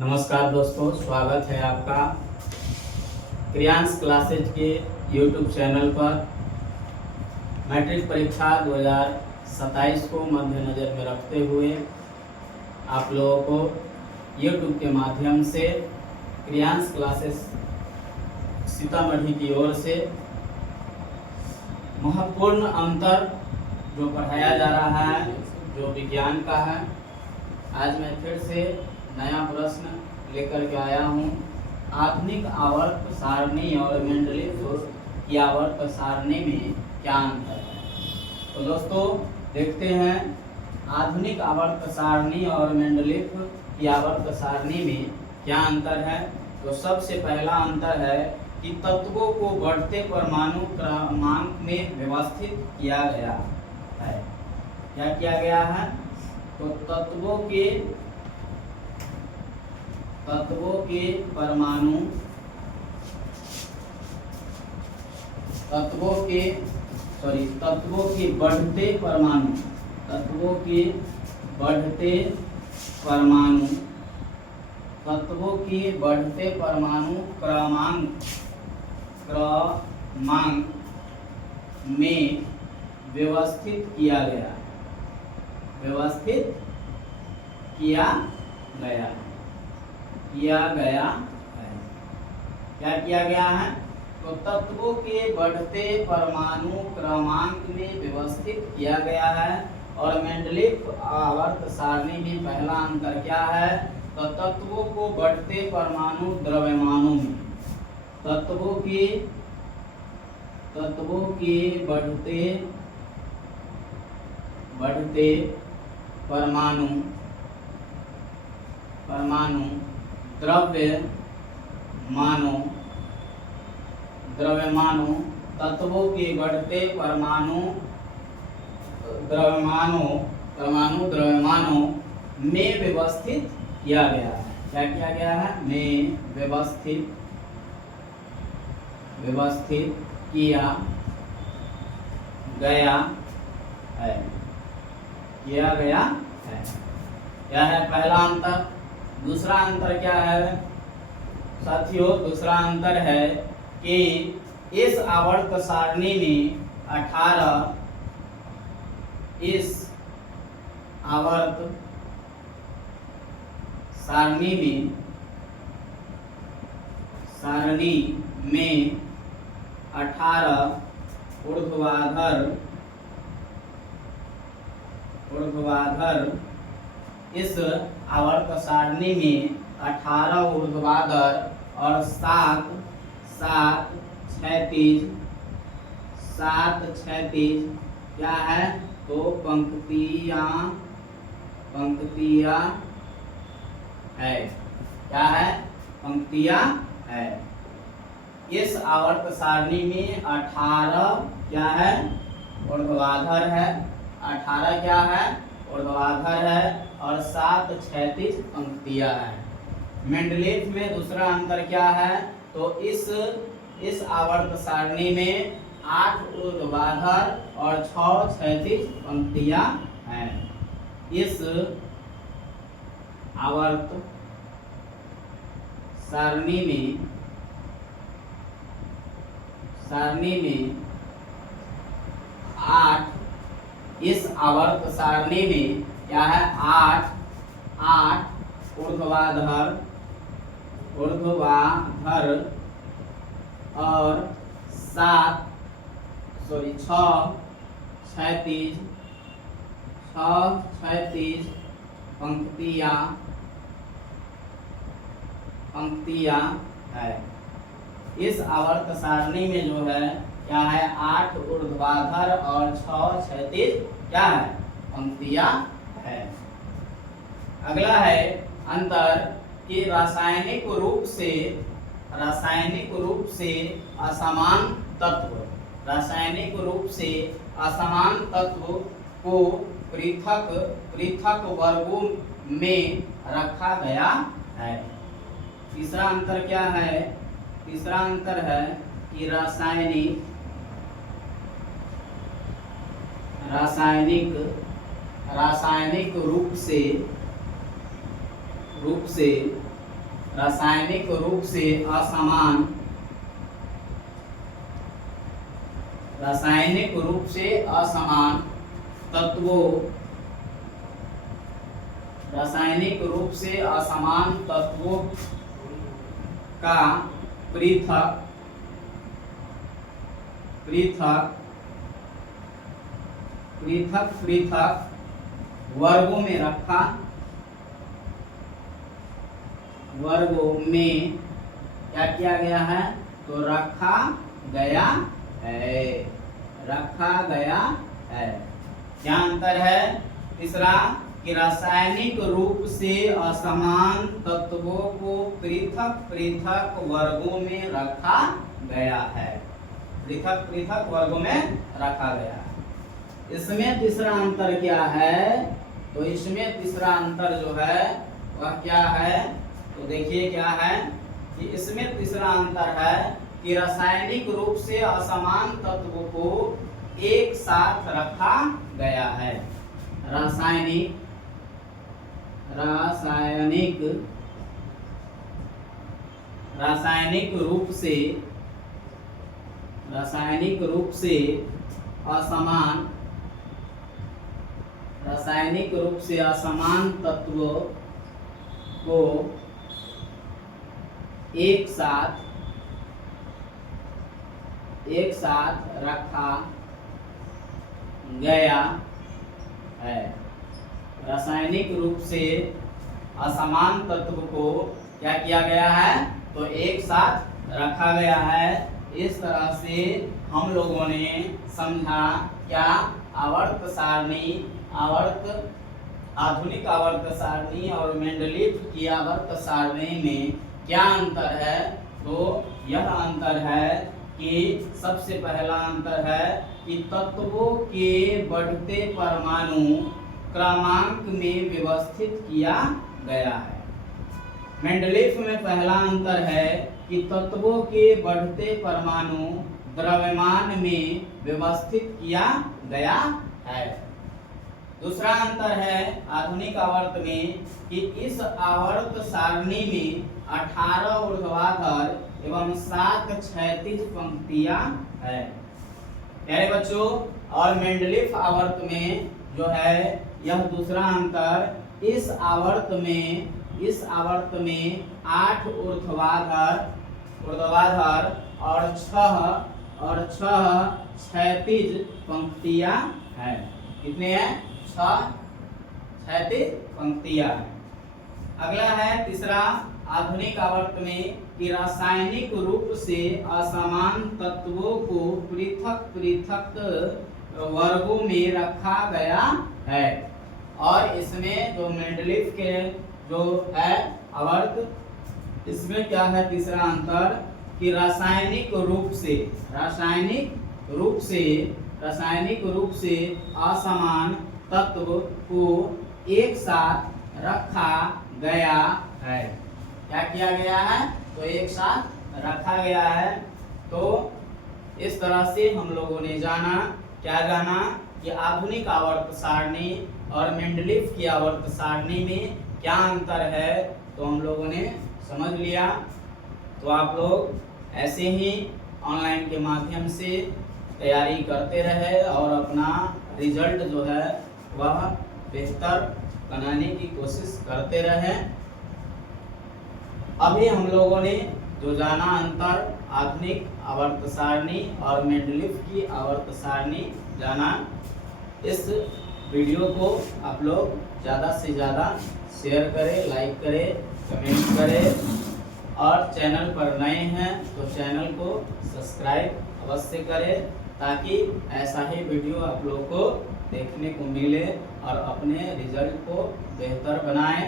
नमस्कार दोस्तों, स्वागत है आपका क्रियांश क्लासेज के यूट्यूब चैनल पर। मैट्रिक परीक्षा 2027 को मद्देनज़र में रखते हुए आप लोगों को यूट्यूब के माध्यम से क्रियांश क्लासेस सीतामढ़ी की ओर से महत्वपूर्ण अंतर जो पढ़ाया जा रहा है, जो विज्ञान का है, आज मैं फिर से नया प्रश्न लेकर के आया हूँ। आधुनिक आवर्त सारणी और मेंडलीव की आवर्त सारणी में क्या अंतर है। तो दोस्तों देखते हैं आधुनिक आवर्त सारणी और मेंडलीव की आवर्त सारणी में क्या अंतर है। तो सबसे पहला अंतर है कि तत्वों को बढ़ते परमाणु क्रमांक में व्यवस्थित किया गया है। क्या किया गया है? तो तत्वों के परमाणु तत्वों के बढ़ते परमाणु क्रमांक में व्यवस्थित किया गया है। क्या किया गया है? तो तत्वों के बढ़ते परमाणु क्रमांक में व्यवस्थित किया गया है। और मेंडलीव आवर्त सारणी में पहला अंतर क्या है? तो तत्वों को बढ़ते परमाणु द्रव्यमानों में तत्वों के बढ़ते परमाणु द्रव्यमानों तत्वों के बढ़ते परमाणु द्रव्यमानों में व्यवस्थित किया गया है। क्या किया गया है? में व्यवस्थित किया गया है। क्या है पहला अंतर? दूसरा अंतर क्या है साथियों? दूसरा अंतर है कि इस आवर्त सारणी में 18 इस आवर्त सारणी में 18 ऊर्ध्वाधर इस आवर्त सारणी में 18 ऊर्ध्वाधर और 7 क्षैतिज क्या है? तो पंक्तियां है। क्या है? पंक्तियां है। इस आवर्त सारणी में 18 क्या है? ऊर्ध्वाधर है। 18 क्या है? ऊर्ध्वाधर है और 7 क्षैतिज पंक्तियां हैं। मेंडलीव में दूसरा अंतर क्या है? तो इस आवर्त सारणी में 8 ऊर्ध्वाधर और 6 क्षैतिज पंक्तियां हैं। इस आवर्त सारणी में 8 इस आवर्त सारणी में क्या है? 8 ऊर्ध्वाधर और 6 क्षैतिज पंक्तियां है। इस आवर्त सारणी में जो है क्या है? 8 ऊर्ध्वाधर और 6 क्षैतिज क्या है? पंक्तियां है। अगला है अंतर कि रासायनिक रूप से असमान तत्व को पृथक वर्गों में रखा गया है। तीसरा अंतर क्या है? तीसरा अंतर है कि रासायनिक रूप से रासायनिक रूप से असमान, रासायनिक रूप से असमान तत्वों, रासायनिक रूप से असमान तत्वों का पृथक पृथक पृथक पृथक वर्गों में रखा, वर्गों में क्या किया गया है, तो रखा गया है, रखा गया है। क्या अंतर है? तीसरा कि रासायनिक रूप से असमान तत्वों को पृथक पृथक वर्गों में रखा गया है, पृथक पृथक वर्गों में रखा गया है। इसमें तीसरा अंतर क्या है? तो इसमें तीसरा अंतर जो है वह क्या है, तो देखिए क्या है कि इसमें तीसरा अंतर है कि रासायनिक रूप से असमान तत्वों को एक साथ रखा गया है। रासायनिक रासायनिक रासायनिक रूप से असमान, रासायनिक रूप से असमान तत्वों को एक साथ रखा गया है। रासायनिक रूप से असमान तत्व को क्या किया गया है, तो एक साथ रखा गया है। इस तरह से हम लोगों ने समझा क्या आवर्त सारणी, आधुनिक आवर्त सारणी और मेंडलीव की आवर्त सारणी में क्या अंतर है। तो यह अंतर है कि सबसे पहला अंतर है कि तत्वों के बढ़ते परमाणु क्रमांक में व्यवस्थित किया गया है। मेंडलीव में पहला अंतर है कि तत्वों के बढ़ते परमाणु द्रव्यमान में व्यवस्थित किया गया है। दूसरा अंतर है आधुनिक आवर्त में कि इस आवर्त सारणी में 18 ऊर्ध्वाधर एवं 7 क्षैतिज पंक्तियां है प्यारे बच्चों। और मेंडलीव आवर्त में जो है यह दूसरा अंतर, इस आवर्त में 8 ऊर्ध्वाधर और 6 क्षैतिज पंक्तियां हैं। कितने हैं? 6 क्षैतिज पंक्तियां हैं। अगला है तीसरा आधुनिक आवर्त में कि रासायनिक रूप से असमान तत्वों को पृथक पृथक वर्गों में रखा गया है। और इसमें जो मेंडलीव के जो है आवर्त, इसमें क्या है तीसरा अंतर कि रासायनिक रूप से असमान तत्व को एक साथ रखा गया है। क्या किया गया है? तो एक साथ रखा गया है। तो इस तरह से हम लोगों ने जाना, क्या जाना कि आधुनिक आवर्त सारणी और मेंडलीव की आवर्त सारणी में क्या अंतर है, तो हम लोगों ने समझ लिया। तो आप लोग ऐसे ही ऑनलाइन के माध्यम से तैयारी करते रहे और अपना रिजल्ट जो है वह बेहतर बनाने की कोशिश करते रहे। अभी हम लोगों ने जो जाना अंतर आधुनिक आवर्त सारणी और मेंडलीव की आवर्त सारणी जाना, इस वीडियो को आप लोग ज़्यादा से ज़्यादा शेयर करें, लाइक करें, कमेंट करें और चैनल पर नए हैं तो चैनल को सब्सक्राइब अवश्य करें ताकि ऐसा ही वीडियो आप लोग को देखने को मिले और अपने रिजल्ट को बेहतर बनाएं।